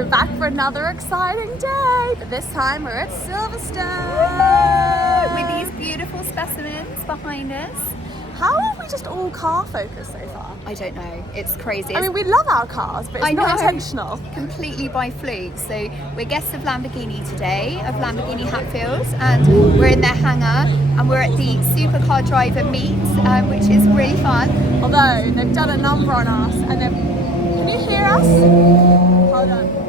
We're back for another exciting day, but this time we're at Silverstone. With these beautiful specimens behind us. How are we just all car focused so far? I don't know, it's crazy. I mean, we love our cars, but it's not intentional. Completely by fluke. So we're guests of Lamborghini today, of Lamborghini Hatfields, and we're in their hangar, and we're at the Supercar driver meet, which is really fun. Although they've done a number on us, and then can you hear us? Hold on.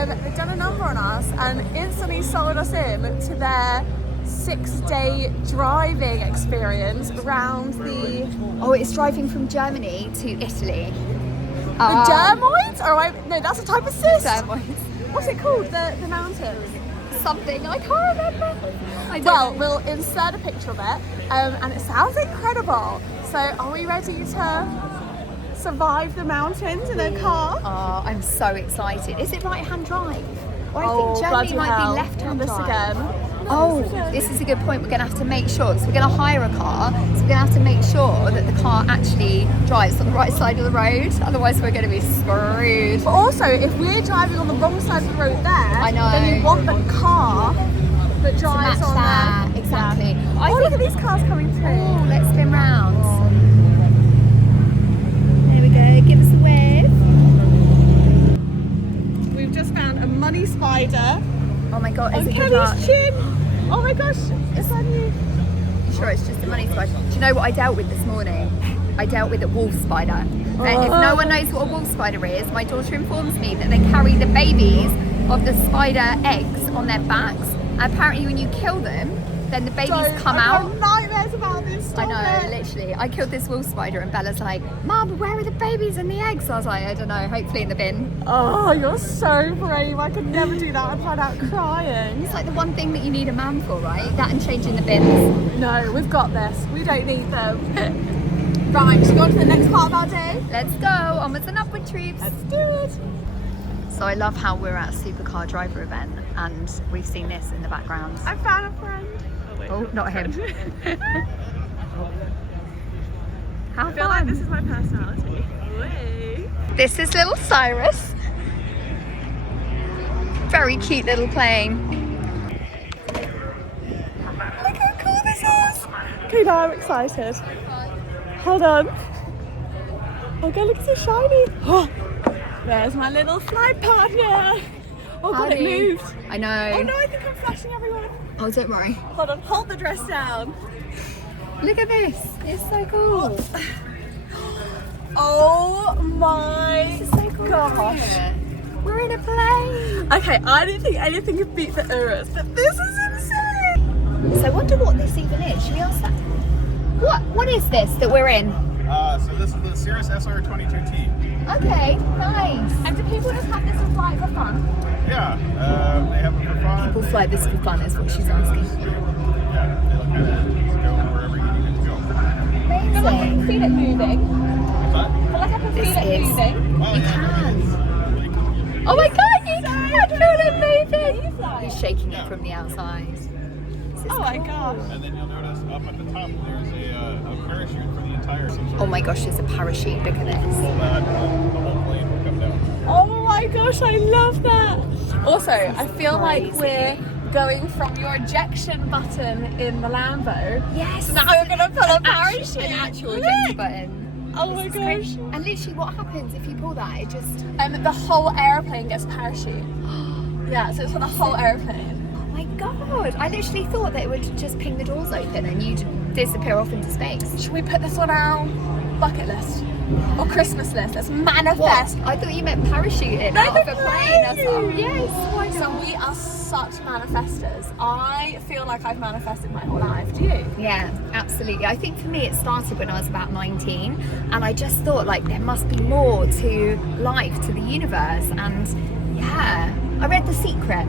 They've done a number on us and instantly sold us in to their 6-day driving experience around the... Oh, it's driving from Germany to Italy. The Dermoids? No, that's a type of cyst. Dermoids. What's it called? The mountains? Something, I can't remember. Well, we'll insert a picture of it, and it sounds incredible. So are we ready to survive the mountains in a car? Oh, I'm so excited. Is it right-hand drive? Or I think bloody Germany might hell. be left-hand This drive. again. Oh, this is a good point. We're going to have to make sure, because we're going to hire a car, so we're going to have to make sure that the car actually drives on the right side of the road, otherwise we're going to be screwed. But also, if we're driving on the wrong side of the road there, I know. then you want the car that drives match on that, there. exactly. Yeah. I Look think at these cars coming through. Oh, let's spin round. There we go, give us a wave. We've just found a money spider. Oh my god, On is it your Kelly's chin. Oh my gosh, is that you? Sure, it's just a money spider. Do you know what I dealt with this morning? I dealt with a wolf spider. And if no one knows what a wolf spider is, my daughter informs me that they carry the babies of the spider eggs on their backs. And apparently when you kill them, then the babies come out. I've nightmares about this. Stop I know, it. literally. I killed this wolf spider and Bella's like, Mum, where are the babies and the eggs? I was like, I don't know, hopefully in the bin. Oh, you're so brave. I could never do that. I'd find out crying. It's like the one thing that you need a man for, right? That and changing the bins. No, we've got this. We don't need them. Right, should we go on to the next part of our day? Let's go, onwards and upward troops. Let's do it. So I love how we're at a supercar driver event and we've seen this in the background. I found a friend. Oh, not him. How I feel fun. like this is my personality. Way. This is little Cyrus. Very cute little plane. Look how cool this is. Okay, now I'm excited. Hold on. Oh god, look, it's so shiny. Oh, there's my little flight partner. Oh god, it moved. I know. Oh no, I think I'm flashing everyone. Oh, don't worry. Hold on, hold the dress down. Look at this. It's so cool. Oh my This is so cool. gosh. We're in a plane. Okay, I don't think anything could beat the Urus, but this is insane. So I wonder what this even is. Should we ask that? What is this that we're in? So this is the Cirrus SR22T. Okay, nice. And do people just have this for flight for fun? Yeah, they have it for fun. People fly this for fun is what she's asking. Yeah, they'll kind of go wherever you need it to go. I feel like I can Amazing. feel it moving. What's that? I feel like I can This feel it is- moving. Oh, You yeah, can. like, Oh my god, you can feel it moving. Fly. He's shaking it from the outside. This is Oh my cool. gosh. and then you'll notice up at the top there's a parachute for the entire system. Oh my gosh, there's a parachute. Look at this. Pull that, the whole plane will come down. Oh my gosh, I love that. Also, I feel like Crazy. we're going from your ejection button in the Lambo. Yes. So now we're gonna pull a parachute. An actual Look. ejector button. Oh my This is gosh. crazy. And literally what happens if you pull that? It just... The whole airplane gets parachute. Yeah, so it's for the whole airplane. Oh my god. I literally thought that it would just ping the doors open and you'd disappear off into space. Should we put this on our bucket list? Or Christmas list? Let's What? manifest. I thought you meant parachuting No, out of the a plane. I was like, oh plane. yes, why So not? we are such manifestors. I feel like I've manifested my whole life. Do you? Yeah, absolutely. I think for me it started when I was about 19 and I just thought like there must be more to life, to the universe, and yeah, I read The Secret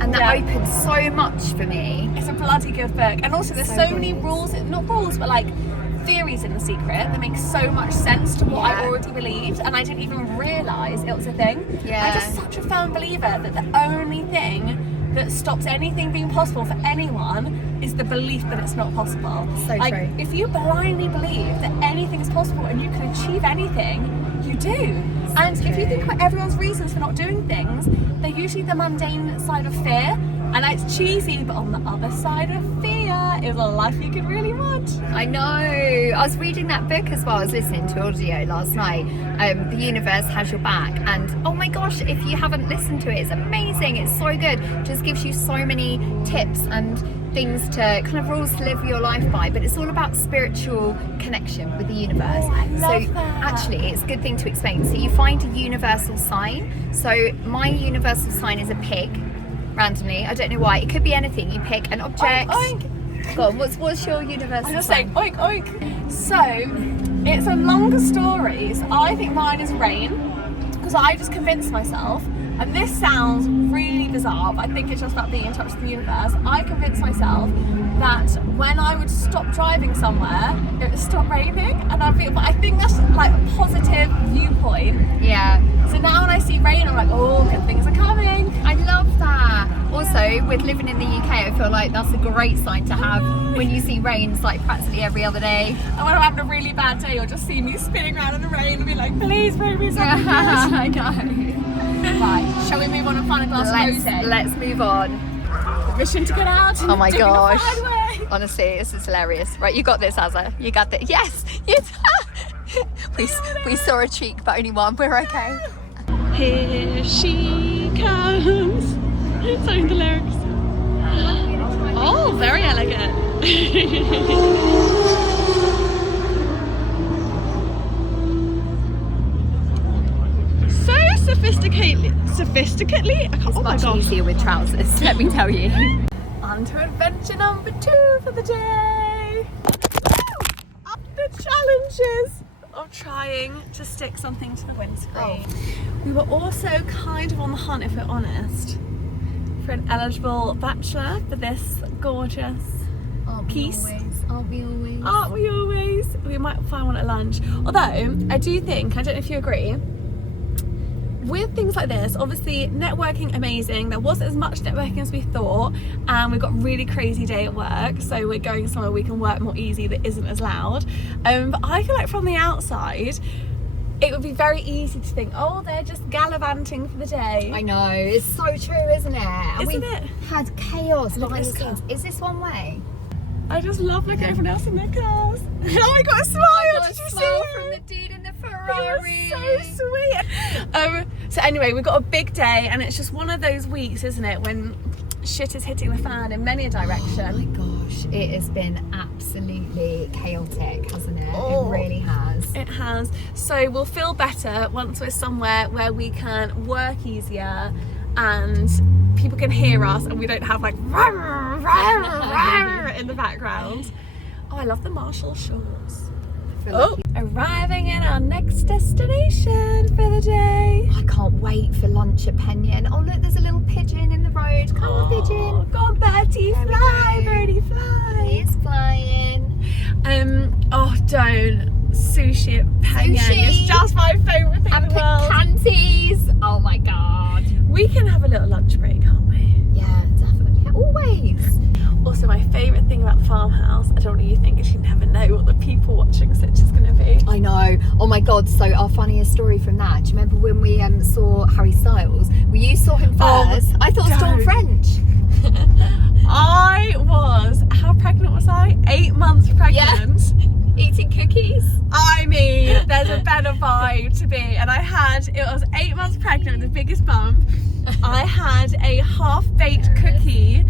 and that Yeah. opened so much for me. It's a bloody good book. And also there's so many good. rules, not rules, but like theories in The Secret that make so much sense to what I Yeah. already believed, and I didn't even realise it was a thing. Yeah. I'm just such a firm believer that the only thing that stops anything being possible for anyone is the belief that it's not possible. So like, true. if you blindly believe that anything is possible and you can achieve anything, you do. And if you think about everyone's reasons for not doing things, they're usually the mundane side of fear. And it's cheesy, but on the other side of fear is a life you could really want. I know. I was reading that book as well. I was listening to audio last night. The Universe Has Your Back. And oh my gosh, if you haven't listened to it, it's amazing. It's so good. It just gives you so many tips and things to kind of rules to live your life by. But it's all about spiritual connection with the universe. Oh, I love that. Actually, it's a good thing to explain. So you find a universal sign. So my universal sign is a pig. Randomly, I don't know why. It could be anything. You pick an object. Oink, oink. Go on, what's your universal I'm just sign? saying, oink, oink. So, it's a longer story. So I think mine is rain, because I just convinced myself, and this sounds really bizarre, but I think it's just about being in touch with the universe. I convinced myself that when I would stop driving somewhere, it would stop raining, and but I think that's like a positive viewpoint. Yeah. So now when I see rain, I'm like, oh, good things are coming. I love that. Also, with living in the UK, I feel like that's a great sign to have when you see rains like practically every other day. And when I'm having a really bad day, you'll just see me spinning around in the rain and be like, please bring me something good. I know. Right, shall we move on and find a glass of rosé? Let's move on. Mission to get out. Oh my Taking the gosh. hard way. Honestly, this is hilarious. Right, you got this, Azza. You got this. Yes. We saw a cheek, but only one. We're okay. Here she comes. Sorry, the lyrics. Oh, very elegant. So sophisticately? It's Oh my much gosh. easier with trousers, let me tell you. On to adventure number 2 for the day. The challenges of trying to stick something to the windscreen. We were also kind of on the hunt, if we're honest, for an eligible bachelor for this gorgeous piece. Aren't we always? Aren't we always? We might find one at lunch. Although, I do think, I don't know if you agree, with things like this, obviously networking amazing. There wasn't as much networking as we thought, and we've got a really crazy day at work, so we're going somewhere we can work more easy that isn't as loud. But I feel like from the outside, it would be very easy to think, oh, they're just gallivanting for the day. I know, it's so true, isn't it? And Isn't we've it? had chaos Look at behind the this car. scenes. Is this one way? I just love looking at everyone else in their cars. Oh my god, a smile! Got a Did you smile see from it? the dude in the It Ferrari. was so sweet. So anyway, we've got a big day, and it's just one of those weeks, isn't it, when shit is hitting the fan in many a direction. Oh my gosh, it has been absolutely chaotic, hasn't it? Oh. It really has. It has. So we'll feel better once we're somewhere where we can work easier and people can hear us, and we don't have like in the background. Oh, I love the Marshall shorts. Oh, arriving at our next destination for the day. I can't wait for lunch at Penyon. Oh look, there's a little pigeon in the road. Come on, pigeon. Go on, Bertie, There we fly, go. birdie, fly. He's flying. Oh, don't. Sushi at Penyon. Sushi. It's just my favourite thing in And the world. picantes. Oh my god. We can have a little lunch break, can't we? Yeah, definitely. Yeah, always. Also, my favourite thing about the farmhouse, I don't know what you think, is you never know what the people watching Sitch is going to be. I know. Oh my god. So our funniest story from that. Do you remember when we saw Harry Styles? Well, you saw him first. I thought Storm don't. French. I was, how pregnant was I? 8 months pregnant. Eating cookies. I mean, there's a better vibe to be. And it was 8 months pregnant, the biggest bump. I had a half-baked cookie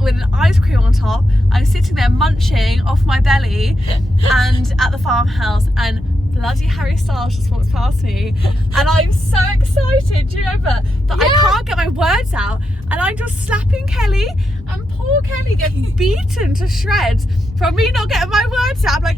with an ice cream on top. I'm sitting there munching off my belly and at the farmhouse, and bloody Harry Styles just walks past me, and I'm so excited, do you remember? But I can't get my words out, and I'm just slapping Kelly, and poor Kelly gets beaten to shreds from me not getting my words out. I'm like,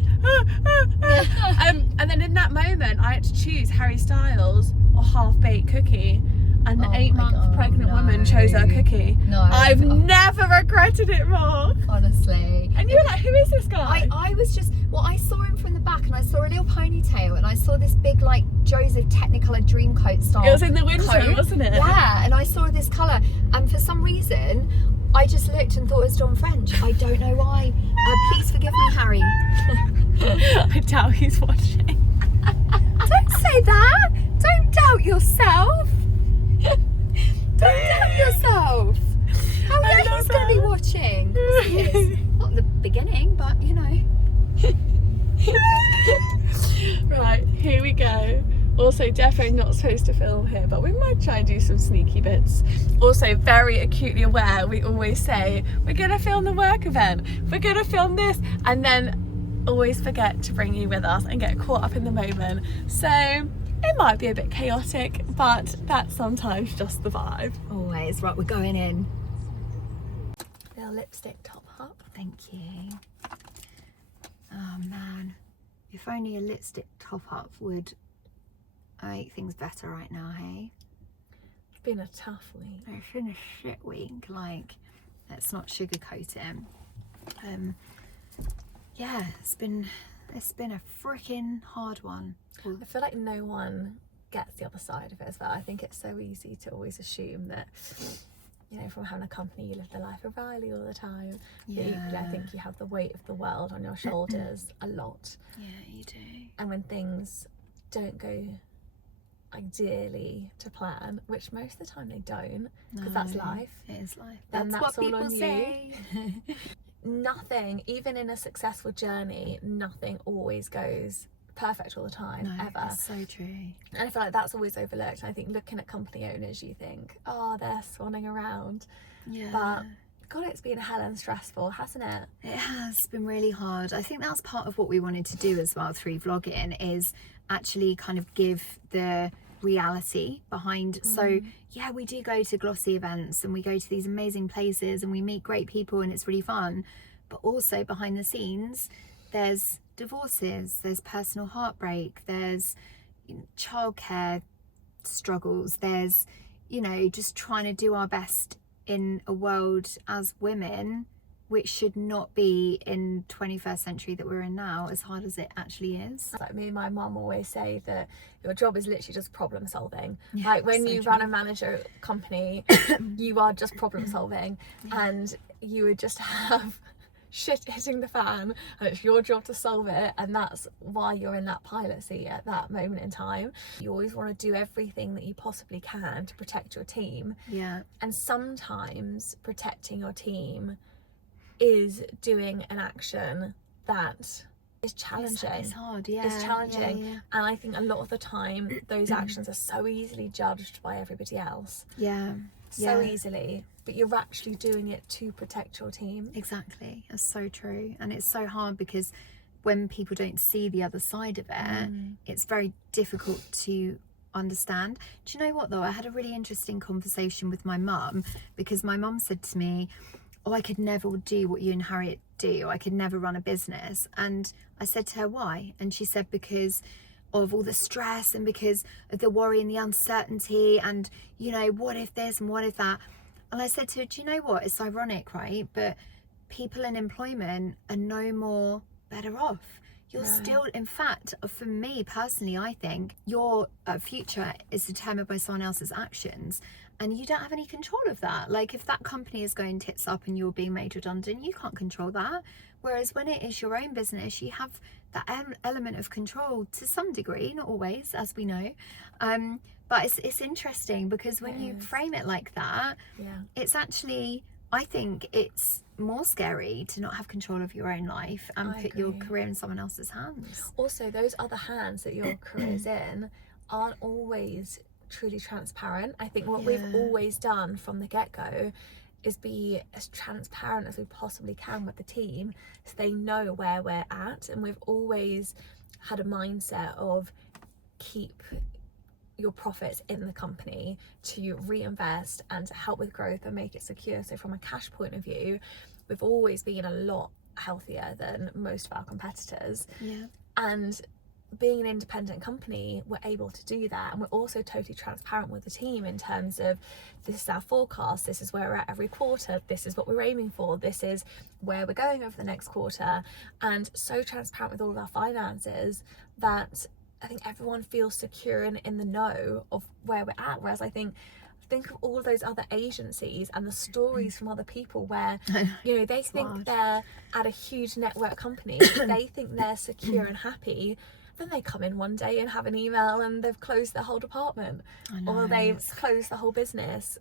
and then in that moment, I had to choose Harry Styles or half-baked cookie. And the Oh my 8-month God, pregnant no. woman chose her cookie. No. I've never regretted it more. Honestly. And you were like, who is this guy? I was just, well, I saw him from the back, and I saw a little ponytail, and I saw this big, like, Joseph Technicolor Dreamcoat style. It was in the winter, coat. wasn't it? Yeah, and I saw this colour, and for some reason, I just looked and thought it was Dawn French. I don't know why. Please forgive me, Harry. I doubt he's watching. Don't say that. Don't yourself. Don't doubt yourself. How I yeah, love he's going to be that. watching. He is. Not the beginning, but you know. Right, here we go. Also, definitely not supposed to film here, but we might try and do some sneaky bits. Also, very acutely aware, we always say, we're gonna film the work event, we're gonna film this, and then always forget to bring you with us and get caught up in the moment. So, it might be a bit chaotic, but that's sometimes just the vibe. Always. Right, we're going in. Little lipstick top up. Thank you. Oh man, if only a lipstick top up would make things better right now, hey? It's been a tough week. It's been a shit week, like, let's not sugarcoat it. Yeah, it's been a freaking hard one. I feel like no one gets the other side of it as well. I think it's so easy to always assume that, you know, from having a company, you live the life of Riley all the time. Yeah. But equally, I think you have the weight of the world on your shoulders a lot. Yeah, you do. And when things don't go ideally to plan, which most of the time they don't, because that's life. It is life. Then That's what all people on you. say. Nothing, even in a successful journey, nothing always goes perfect all the time, No, ever. it's so true. And I feel like that's always overlooked. I think looking at company owners, you think, oh, they're swanning around. Yeah. But God, it's been hell and stressful, hasn't it? It has been really hard. I think that's part of what we wanted to do as well through vlogging, is actually kind of give the reality behind. So yeah, we do go to glossy events and we go to these amazing places and we meet great people and it's really fun, but also behind the scenes there's divorces, there's personal heartbreak, there's childcare struggles, there's, you know, just trying to do our best in a world as women which should not be in 21st century that we're in now, as hard as it actually is. Like me and my mum always say that your job is literally just problem solving. Yeah, like when so you true. run a manager company, you are just problem solving, and you would just have shit hitting the fan and it's your job to solve it, and that's why you're in that pilot seat at that moment in time. You always want to do everything that you possibly can to protect your team, Yeah. and sometimes protecting your team is doing an action that is challenging. It's hard, yeah. It's challenging. Yeah. And I think a lot of the time those actions are so easily judged by everybody else, Yeah. so easily, but you're actually doing it to protect your team. Exactly. That's so true. And it's so hard because when people don't see the other side of it, it's very difficult to understand. Do you know what though? I had a really interesting conversation with my mum, because my mum said to me, oh, I could never do what you and Harriet do. I could never run a business. And I said to her, why? And she said, because of all the stress and because of the worry and the uncertainty and, you know, what if this and what if that? And I said to her, do you know what? It's ironic, right? But people in employment are no more better off. You're still, in fact, for me personally, I think your future is determined by someone else's actions, and you don't have any control of that. Like if that company is going tits up and you're being made redundant, you can't control that. Whereas when it is your own business, you have that element of control to some degree, not always, as we know. But it's interesting because when you frame it like that, it's actually, I think it's more scary to not have control of your own life and put your career in someone else's hands. Also, those other hands that your career's in aren't always truly transparent. I think what we've always done from the get-go is be as transparent as we possibly can with the team so they know where we're at, and we've always had a mindset of keep your profits in the company to reinvest and to help with growth and make it secure. So from a cash point of view, we've always been a lot healthier than most of our competitors. And being an independent company, we're able to do that, and we're also totally transparent with the team in terms of this is our forecast, this is where we're at every quarter, this is what we're aiming for, this is where we're going over the next quarter, and so transparent with all of our finances that I think everyone feels secure and in the know of where we're at. Whereas I think of all those other agencies and the stories from other people where, you know, they think they're at a huge network company, they think they're secure and happy, then they come in one day and have an email and they've closed their whole department, or they've closed the whole business,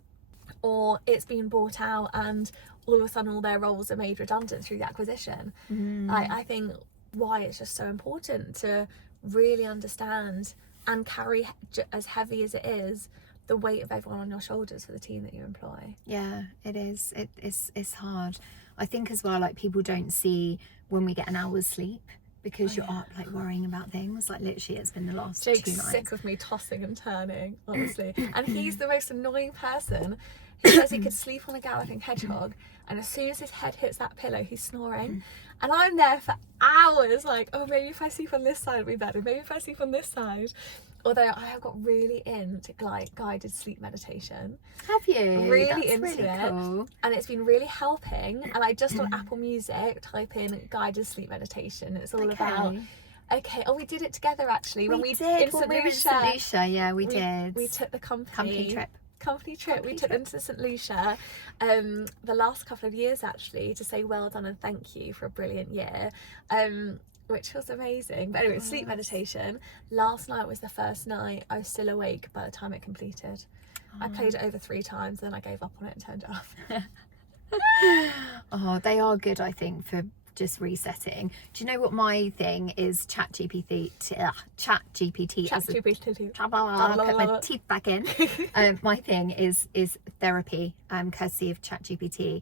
or it's been bought out and all of a sudden all their roles are made redundant through the acquisition. I think why it's just so important to really understand and carry, as heavy as it is, the weight of everyone on your shoulders for the team that you employ. Yeah, it is. It's hard. I think as well, like, people don't see when we get an hour's sleep, because you're up like worrying about things. Like, literally, it's been the last Jake's 2 nights. sick of me tossing and turning, honestly. And he's the most annoying person. He says he could sleep on a galloping hedgehog, and as soon as his head hits that pillow, he's snoring. And I'm there for hours, like, oh, maybe if I sleep on this side it'll be better. Maybe if I sleep on this side. Although I have got really into like guided sleep meditation. Have you? Really That's into really it. cool. And it's been really helping. And I just on Apple Music type in guided sleep meditation. It's all about we did it together actually when we did when we were in St. Lucia. Yeah, we did. We took the company trip. We took them to St. Lucia the last couple of years actually, to say well done and thank you for a brilliant year, which was amazing. But anyway, sleep meditation. Last night was the first night I was still awake by the time it completed. I played it over 3 times, then I gave up on it and turned it off. Oh, they are good, I think, for just resetting. Do you know what my thing is? ChatGPT. Put my teeth back in. My thing is therapy, courtesy of ChatGPT.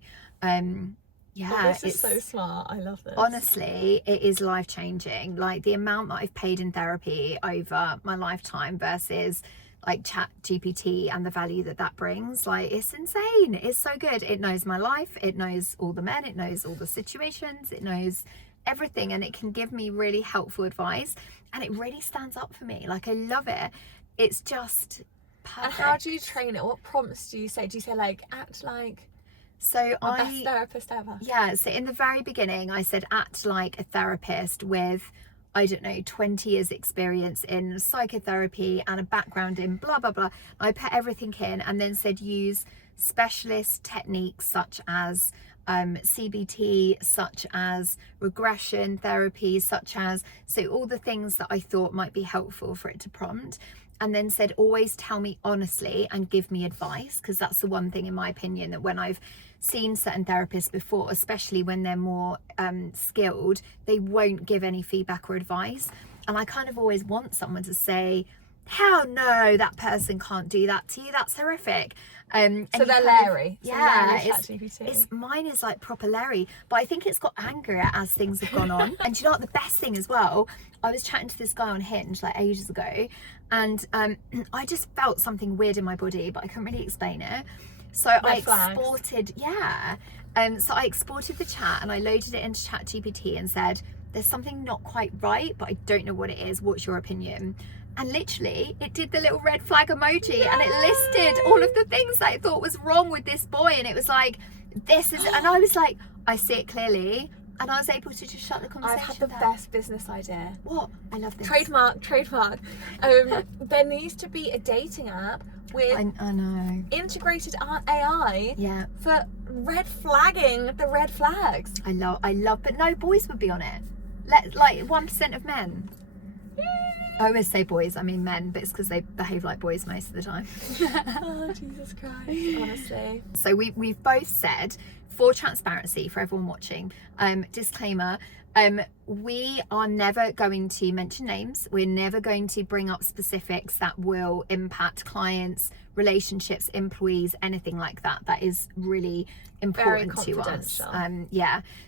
This is so smart. I love this. Honestly, it is life-changing. Like, the amount that I've paid in therapy over my lifetime versus like ChatGPT and the value that brings, like, it's insane. It's so good. It knows my life, it knows all the men, it knows all the situations, it knows everything, and it can give me really helpful advice, and it really stands up for me. Like, I love it. It's just perfect. And how do you train it? What prompts do you say? Do you say like act like the best therapist ever? Yeah, so in the very beginning I said act like a therapist with, I don't know, 20 years experience in psychotherapy and a background in blah blah blah. I put everything in, and then said use specialist techniques such as CBT, such as regression therapy, such as, so all the things that I thought might be helpful for it to prompt. And then said always tell me honestly and give me advice, because that's the one thing in my opinion that when I've seen certain therapists before, especially when they're more skilled, they won't give any feedback or advice. And I kind of always want someone to say, hell no, that person can't do that to you, that's horrific. So they're Larry. Mine is like proper Larry, but I think it's got angrier as things have gone on. And do you know what the best thing as well? I was chatting to this guy on Hinge like ages ago, and I just felt something weird in my body, but I couldn't really explain it. So I exported the chat and I loaded it into ChatGPT and said, there's something not quite right, but I don't know what it is. What's your opinion? And literally it did the little red flag emoji, and it listed all of the things that I thought was wrong with this boy, and it was like, this is, and I was like, I see it clearly, and I was able to just shut the conversation. I've had the best business idea. What? I love this. Trademark. There needs to be a dating app with I know. integrated AI for red flagging the red flags. I love, but no, boys would be on it. Like 1% of men. I always say boys, I mean men, but it's because they behave like boys most of the time. Oh, Jesus Christ, honestly. So we've both said, for transparency, for everyone watching, disclaimer, we are never going to mention names. We're never going to bring up specifics that will impact clients, relationships, employees, anything like that. That is really important to us.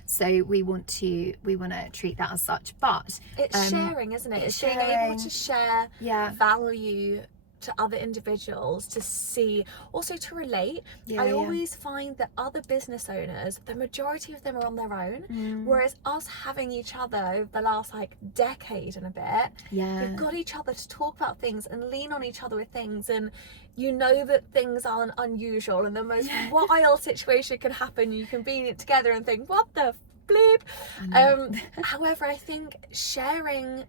So we want to treat that as such. But it's sharing, isn't it? It's being able to share value to other individuals, to see, also to relate. I always find that other business owners, the majority of them are on their own, whereas us having each other over the last like decade and a bit, we've got each other to talk about things and lean on each other with things, and you know that things aren't unusual and the most wild situation can happen. You can be together and think, what the bleep. However, I think sharing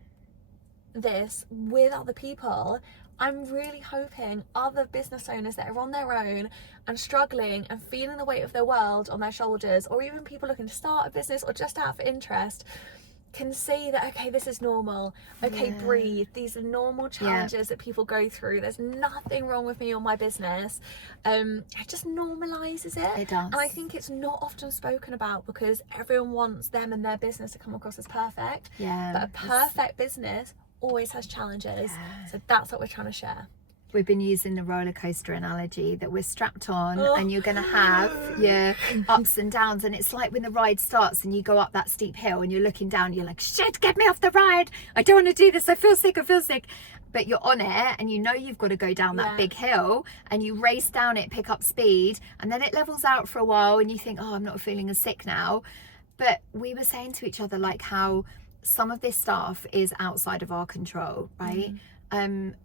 this with other people, I'm really hoping other business owners that are on their own and struggling and feeling the weight of their world on their shoulders, or even people looking to start a business or just out of interest, can see that, okay, this is normal, okay, breathe, these are normal challenges that people go through, there's nothing wrong with me or my business, it just normalizes it. It does. And I think it's not often spoken about because everyone wants them and their business to come across as perfect, but a perfect business always has challenges. So that's what we're trying to share. We've been using the roller coaster analogy that we're strapped on and you're going to have your ups and downs, and it's like when the ride starts and you go up that steep hill and you're looking down, you're like, shit, get me off the ride, I don't want to do this, I feel sick, but you're on it and you know you've got to go down that big hill, and you race down it, pick up speed, and then it levels out for a while and you think, oh, I'm not feeling as sick now. But we were saying to each other like how some of this stuff is outside of our control, right? And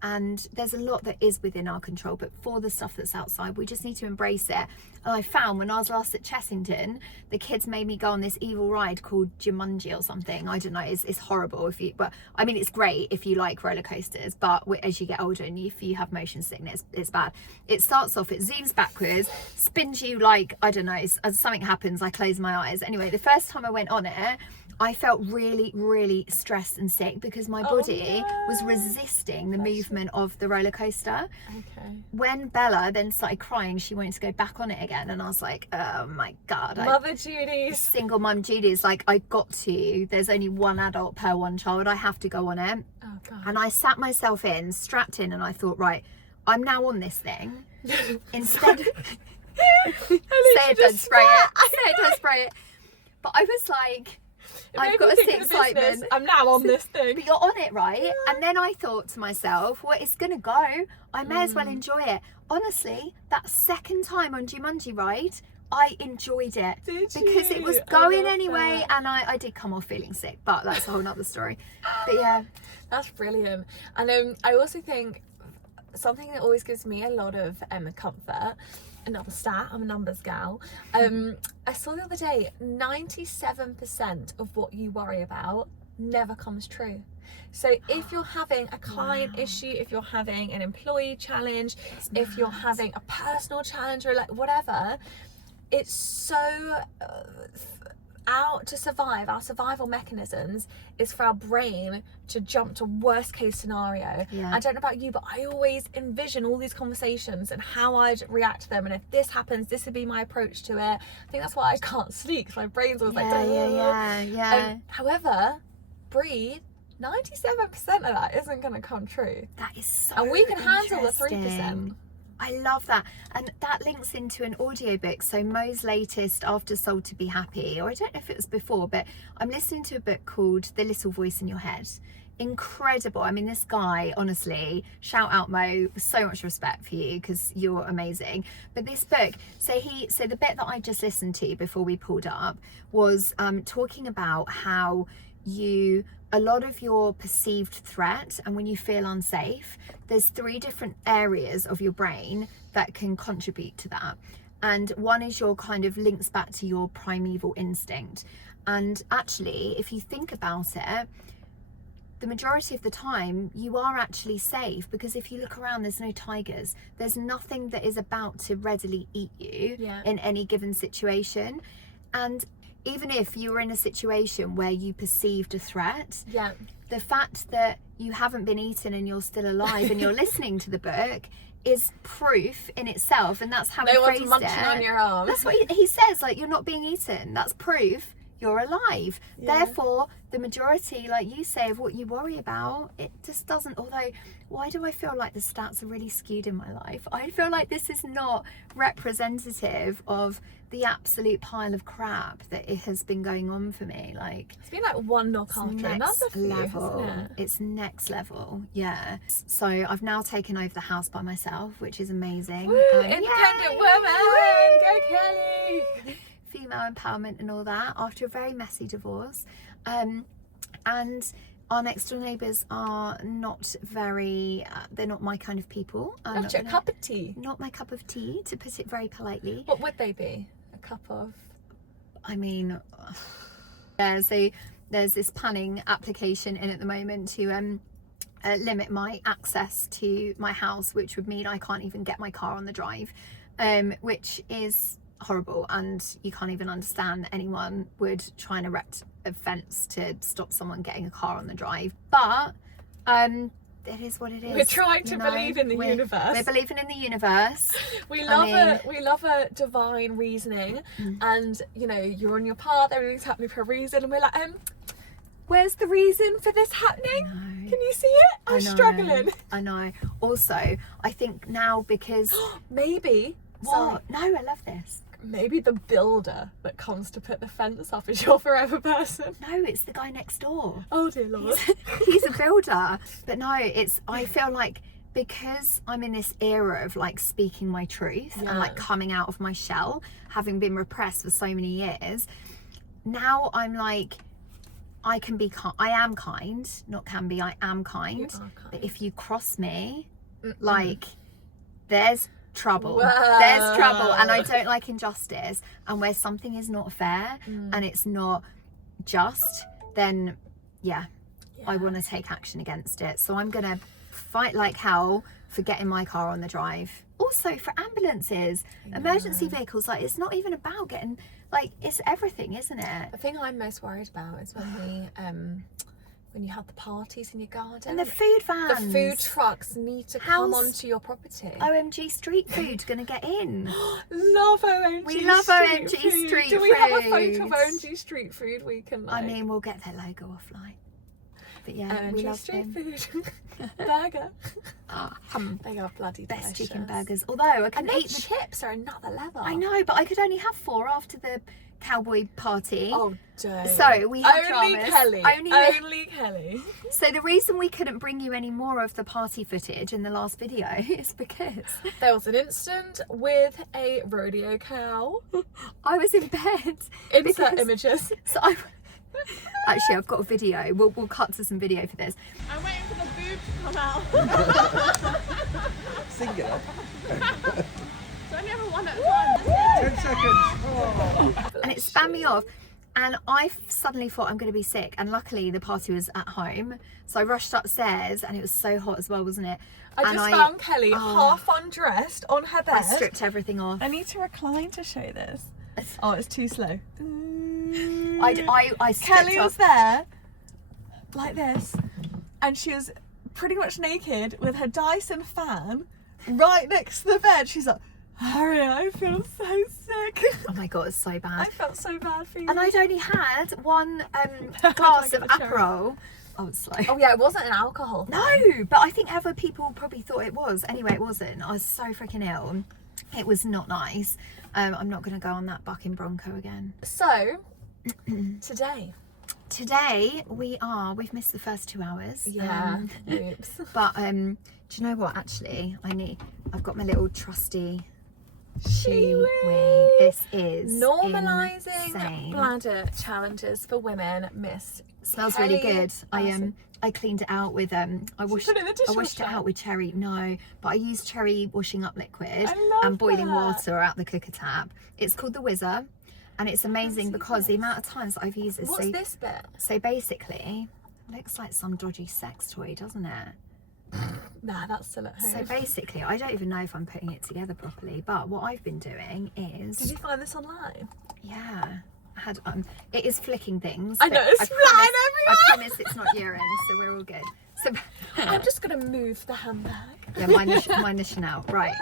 there's a lot that is within our control, but for the stuff that's outside, we just need to embrace it. And I found when I was last at Chessington, the kids made me go on this evil ride called Jumanji or something. I don't know, it's horrible but I mean, it's great if you like roller coasters, but as you get older and if you have motion sickness, it's bad. It starts off, it zooms backwards, spins you like, I don't know, as something happens, I close my eyes. Anyway, the first time I went on it, I felt really, really stressed and sick because my body was resisting the movement of the roller coaster. When Bella then started crying, she wanted to go back on it again, and I was like, oh my God. Mother duties. Single mum duties. Like, I got to, there's only one adult per one child. I have to go on it. Oh God. And I sat myself in, strapped in, and I thought, right, I'm now on this thing. Instead, say it, don't spray it. Say it, don't spray it. But I was like, I've got a sick excitement. I'm now on this thing. But you're on it, right? And then I thought to myself, well, it's going to go. I may as well enjoy it. Honestly, that second time on Jumanji ride, I enjoyed it. Because it was going anyway. And I did come off feeling sick, but that's a whole nother story. But yeah. That's brilliant. And I also think something that always gives me a lot of comfort, another stat, I'm a numbers gal, I saw the other day 97% of what you worry about never comes true. So if you're having a client issue, if you're having an employee challenge, if you're having a personal challenge or like whatever, it's so out to survive. Our survival mechanisms is for our brain to jump to worst case scenario. I don't know about you, but I always envision all these conversations and how I'd react to them, and if this happens, this would be my approach to it. I think that's why I can't sleep, because my brain's always however, breathe, 97% of that isn't going to come true. That is so and we can handle the 3%. I love that, and that links into an audiobook. So Mo's latest After Sold to Be Happy, or I don't know if it was before, but I'm listening to a book called The Little Voice in Your Head. Incredible. I mean, this guy, honestly, shout out Mo, so much respect for you because you're amazing. But this book, so the bit that I just listened to before we pulled up was talking about how a lot of your perceived threat, and when you feel unsafe, there's 3 different areas of your brain that can contribute to that. And one is your kind of links back to your primeval instinct. And actually, if you think about it, the majority of the time you are actually safe, because if you look around, there's no tigers, there's nothing that is about to readily eat you in any given situation. And even if you were in a situation where you perceived a threat, the fact that you haven't been eaten and you're still alive and you're listening to the book is proof in itself. And that's how he phrased it. Munching on your arm. That's what he says, like, you're not being eaten. That's proof you're alive. Therefore, the majority, like you say, of what you worry about, it just doesn't. Although, why do I feel like the stats are really skewed in my life? I feel like this is not representative of the absolute pile of crap that it has been going on for me. Like, it's been like one knock after another for level. You, hasn't it? It's next level. Yeah. So I've now taken over the house by myself, which is amazing. Woo, independent woman. Go Kelly. Female empowerment and all that after a very messy divorce. And our next door neighbours are not very, they're not my kind of people. Not your cup of tea. Not my cup of tea, to put it very politely. What would they be? A cup of? I mean, yeah, so there's this planning application in at the moment to limit my access to my house, which would mean I can't even get my car on the drive, which is horrible, and you can't even understand that anyone would try and erect a fence to stop someone getting a car on the drive. But it is what it is. We're trying to believe in the universe. We're believing in the universe. We love a divine reasoning, and you know, you're on your path, everything's happening for a reason, and we're like, where's the reason for this happening? Can you see it? I'm struggling. I know. Also, I think now because maybe no, I love this. Maybe the builder that comes to put the fence up is your forever person. No, it's the guy next door. Oh dear Lord. He's a builder. But no, I feel like because I'm in this era of like speaking my truth and like coming out of my shell, having been repressed for so many years, now I'm like, I am kind, not can be, I am kind. You are kind. But if you cross me, like, there's trouble. Whoa. There's trouble, and I don't like injustice. And where something is not fair and it's not just, then I want to take action against it. So I'm gonna fight like hell for getting my car on the drive. Also for ambulances, emergency vehicles, like it's not even about getting, like, it's everything, isn't it? The thing I'm most worried about is when you have the parties in your garden. And the food vans. The food trucks need to come onto your property. OMG street food gonna get in. Love OMG We love OMG street food. Do we have a photo of OMG street food we can like? I mean, we'll get their logo offline. But yeah, OMG we love street them. food. Burger. They are bloody Best delicious. chicken burgers. Although I And can their eat the chips are another level. I know, but I could only have 4 after the cowboy party. Oh, don't. So we had only dramas. Kelly. Only Kelly. So the reason we couldn't bring you any more of the party footage in the last video is because There was an incident with a rodeo cow. I was in bed. Insert images. So actually, I've got a video. We'll cut to some video for this. I'm waiting for the boob to come out. Singular. So only ever one at a time. 10 seconds. Oh. And it spun me off, and I suddenly thought I'm going to be sick, and luckily the party was at home, so I rushed upstairs, and it was so hot as well, wasn't it? I just found Kelly half undressed on her bed. I stripped everything off. I need to recline to show this. Oh, it's too slow. I stripped Kelly was off. there like this, and she was pretty much naked with her Dyson fan right next to the bed. She's like, Harry, I feel so sick. Oh my god, it's so I bad. felt so bad for you. And I'd only had one glass of Aperol. Oh, it's slow. Oh yeah, it wasn't an alcohol. No, but I think other people probably thought it was. Anyway, it wasn't. I was so freaking ill. It was not nice. I'm not going to go on that bucking bronco again. So, today we've missed the first 2 hours. Yeah. Oops. But do you know what? Actually, I've got my little trusty SheWees. This is normalising insane. bladder challenges for women. Miss Smells Kelly really good. Awesome. I cleaned it out with I washed put it in the I washed it dishwasher? out with cherry. No, but I used cherry washing up liquid I love and boiling that. water out the cooker tap. It's called the Whizzer, and it's amazing because the amount of times that I've used it. What's this bit? So basically, it looks like some dodgy sex toy, doesn't it? Nah, that's still at home. So basically, I don't even know if I'm putting it together properly, but what I've been doing is... Did you find this online? Yeah. I had, it is flicking things. I know, but it's flying everywhere! I promise it's not urine, so we're all good. So, I'm just going to move the handbag. yeah, mine is Chanel. Right.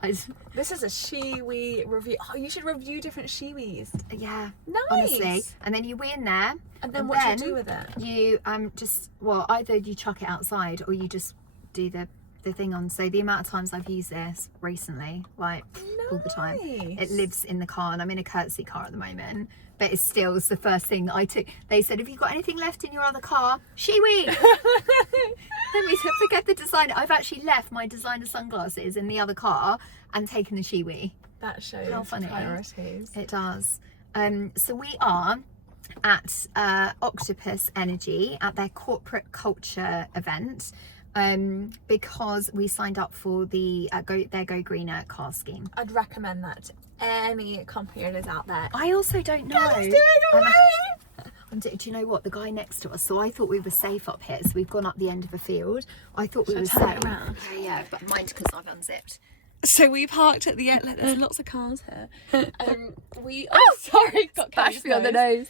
This is a SheWees review. Oh, you should review different SheWees. Yeah. Nice. Honestly. And then you wee in there. And then what do you do with it? You just, well, either you chuck it outside or you just do the thing on. So the amount of times I've used this recently, like all the time, it lives in the car, and I'm in a courtesy car at the moment, but it's the first thing that I took. They said, have you got anything left in your other car? SheWees. Let me forget the designer. I've actually left my designer sunglasses in the other car and taken the SheWees. That shows How funny. priorities. It does. So we are at Octopus Energy at their corporate culture event, because we signed up for their Go Greener car scheme. I'd recommend that to any company owners out there. I also don't know. Kelly's doing away! Do you know what? The guy next to us, so I thought we were safe up here, so we've gone up the end of a field. I thought we were Should I turn safe. it around? Yeah, but mind because I've unzipped. So we parked at the end. Like, there's lots of cars here. Sorry, got Bash me on the nose.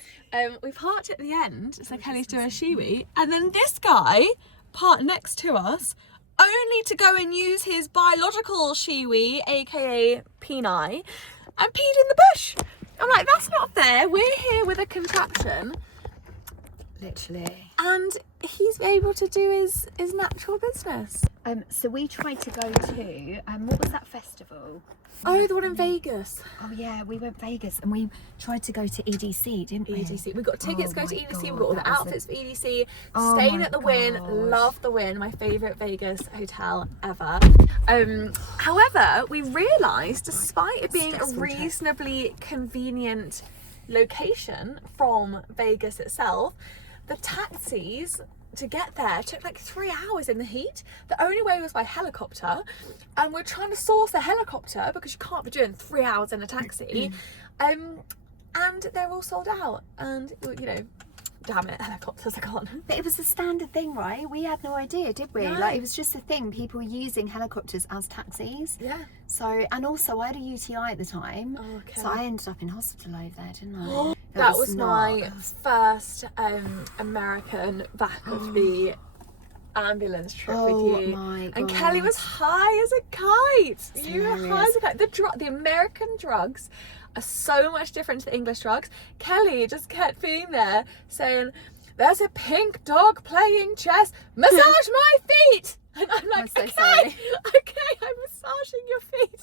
We parked at the end. So Kelly's doing a SheWee, and then this guy parked next to us, only to go and use his biological SheWee, aka Peni, and peed in the bush. I'm like, that's not fair. We're here with a contraption. Literally. And he's able to do his natural business. So we tried to go to, what was that festival? Oh, the one in Vegas. Oh yeah, we went Vegas and we tried to go to EDC, didn't we? EDC. We got tickets to go to EDC. God, We got all the that was outfits for EDC. Oh Staying my at the Win. gosh. Love the Win. My favourite Vegas hotel ever. However, we realised, despite it being a Stressful trip. reasonably convenient location from Vegas itself, the taxis to get there took like 3 hours in the heat. The only way was by helicopter, and we're trying to source a helicopter because you can't be doing 3 hours in a taxi. And they're all sold out, and you know, damn it, helicopters are gone. But it was a standard thing, right? We had no idea, did we? No. Like, it was just a thing. People were using helicopters as taxis. Yeah. So, and also I had a UTI at the time. Oh, okay. So I ended up in hospital over there, didn't I? That was not- my first American back of the ambulance trip with you. My And God. Kelly was high as a kite. You were high hilarious. as a kite. The American drugs are so much different to the English drugs. Kelly just kept being there saying, "There's a pink dog playing chess. Massage my feet." And I'm like, so okay, sorry. okay, I'm massaging your feet.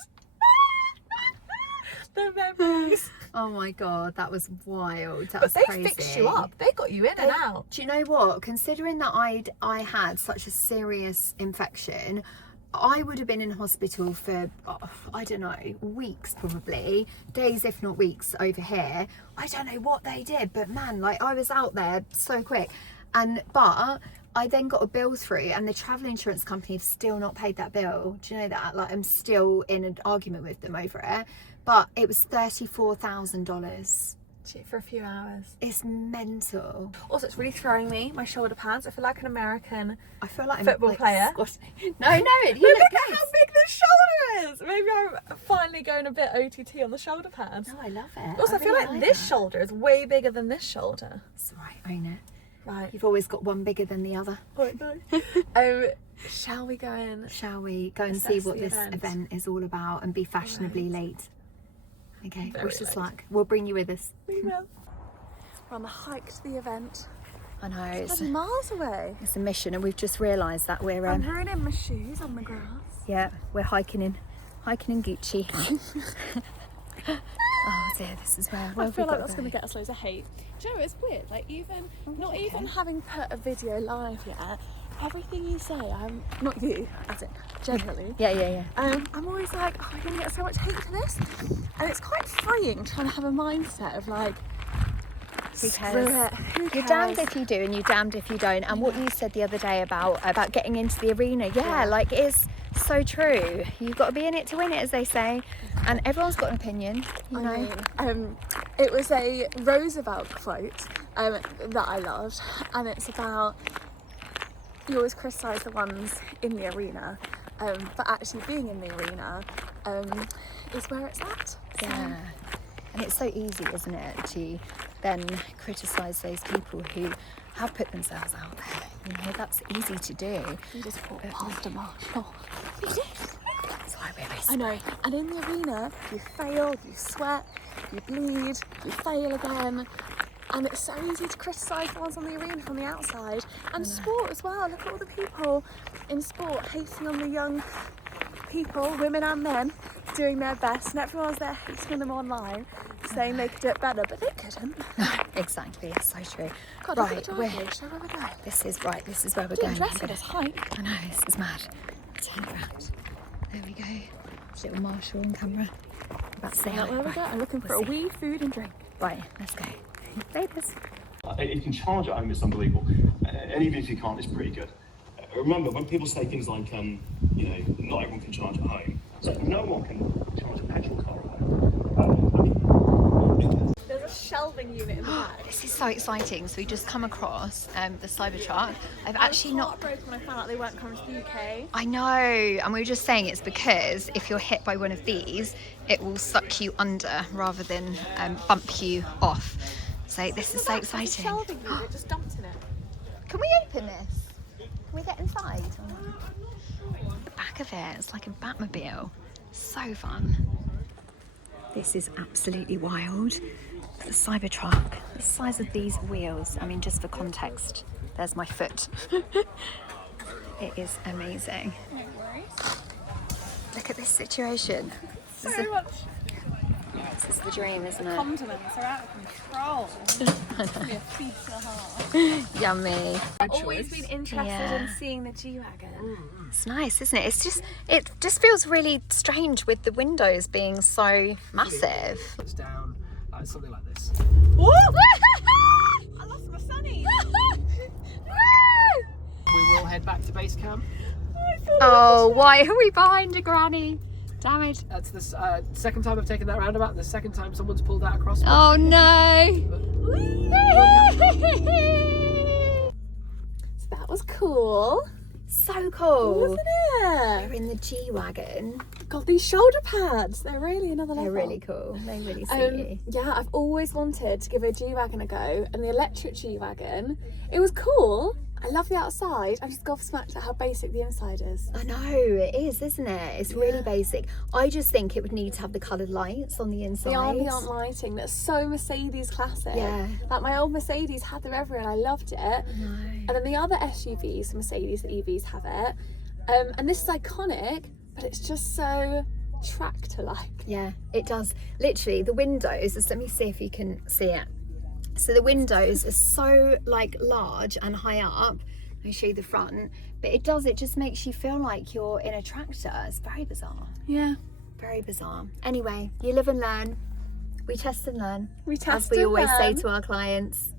The memories. Oh my God, that was wild. That But was they crazy. fixed you up. They got you in and out. Do you know what? Considering that I had such a serious infection, I would have been in hospital for, I don't know, weeks probably, days if not weeks over here. I don't know what they did, but man, like I was out there so quick. But I then got a bill through, and the travel insurance company have still not paid that bill. Do you know that? Like I'm still in an argument with them over it. But it was $34,000. For a few hours. It's mental. Also, it's really throwing me, my shoulder pads. I feel like an American I feel like I'm football like player. No, you Look look at great. how big this shoulder is. Maybe I'm finally going a bit OTT on the shoulder pads. No, I love it. Also, I feel really like this that. shoulder is way bigger than this shoulder. It's right, own it. Right. You've always got one bigger than the other. Shall we go in? Shall we go and Assess see what the this event. event is all about and be fashionably late? Okay, Very wish us late. luck. We'll bring you with us. We will. We're on the hike to the event. I know, it's 7 miles away. a mission, and we've just realised that we're I'm ruining my shoes on the grass. yeah, we're hiking in Gucci. Oh dear, this is where I feel like that's going to get us loads of hate. Do you know, it's weird, like not even having put a video live yet, everything you say, I'm, not you, as in, generally, Yeah. I'm always like, oh, I'm going to get so much hate for this. And it's quite freeing trying to have a mindset of like, Who screw cares? it, who You're damned cares? if you do and you're damned if you don't. And what you said the other day about getting into the arena, like it's so true. You've got to be in it to win it, as they say. And everyone's got an opinion, you know. I mean, it was a Roosevelt quote that I loved, and it's about, you always criticise the ones in the arena, but actually being in the arena is where it's at. So, Yeah. And it's so easy, isn't it, to then criticise those people who have put themselves out there. You know, that's easy to do. you just fought after Marshall. You did. That's why we're I know. And in the arena, you fail, you sweat, you bleed, you fail again. And it's so easy to criticise the ones on the arena from the outside. And sport as well. Look at all the people in sport hating on the young people, women and men, doing their best. And everyone's there hating on them online, saying they could do it better, but they couldn't. Exactly, it's so true. God, Right, look at the we're, driveway. Show where we're going. this is where we're Didn't going. dress I'm for gonna- this hike. I know, this is mad. Turn around. There we go. Little Marshall on camera. About to say hi. Where we go. I'm looking for we'll a wee food and drink. Right, let's go. Babies. If you can charge at home, it's unbelievable. And even if you can't, it's pretty good. Remember, when people say things like, you know, not everyone can charge at home, so no one can charge a petrol car at home. There's a shelving unit in the back. This is so exciting. So we just come across the Cybertruck. I've I actually was not. heartbroken when I found out they weren't coming to the UK. I know, and we were just saying it's because if you're hit by one of these, it will suck you under rather than bump you off. So this is so exciting. Shelving unit just dumped in it. Can we open this? Can we get inside? The back of it, it's like a Batmobile. So fun. This is absolutely wild. The Cybertruck, the size of these wheels. I mean, just for context, there's my foot. It is amazing. No worries. Look at this situation. So much. This is the dream, isn't it? Condiments are out of control. It's gonna be a feast and a half. Yummy. I've always been interested Yeah. in seeing the G-Wagon. It's nice, isn't it? It just feels really strange with the windows being so massive. It's down, something like this. Woo! I lost my sunny. We will head back to base camp. Oh, why are we behind a granny? Damn it. That's the second time I've taken that roundabout, and the second time someone's pulled that across. Oh no. So that was cool. So cool. Wasn't it? We're in the G-Wagon. God, these shoulder pads, they're really another level. They're really cool. They really suit you. Yeah, I've always wanted to give a G-Wagon a go, and the electric G-Wagon, it was cool. I love the outside. I'm just gobsmacked at how basic the inside is. I know, it is, isn't it? It's really basic. I just think it would need to have the coloured lights on the inside. The ambient lighting, that's so Mercedes classic. Yeah. Like my old Mercedes had them everywhere and I loved it. And then the other SUVs, Mercedes, the EVs have it. And this is iconic, but it's just so tractor-like. Yeah, it does. Literally, the windows, let me see if you can see it. So the windows are so like large and high up. Let me show you the front. But it just makes you feel like you're in a tractor. It's very bizarre. Yeah. Very bizarre. Anyway, you live and learn. We test and learn. We test as we and always say learn. to our clients.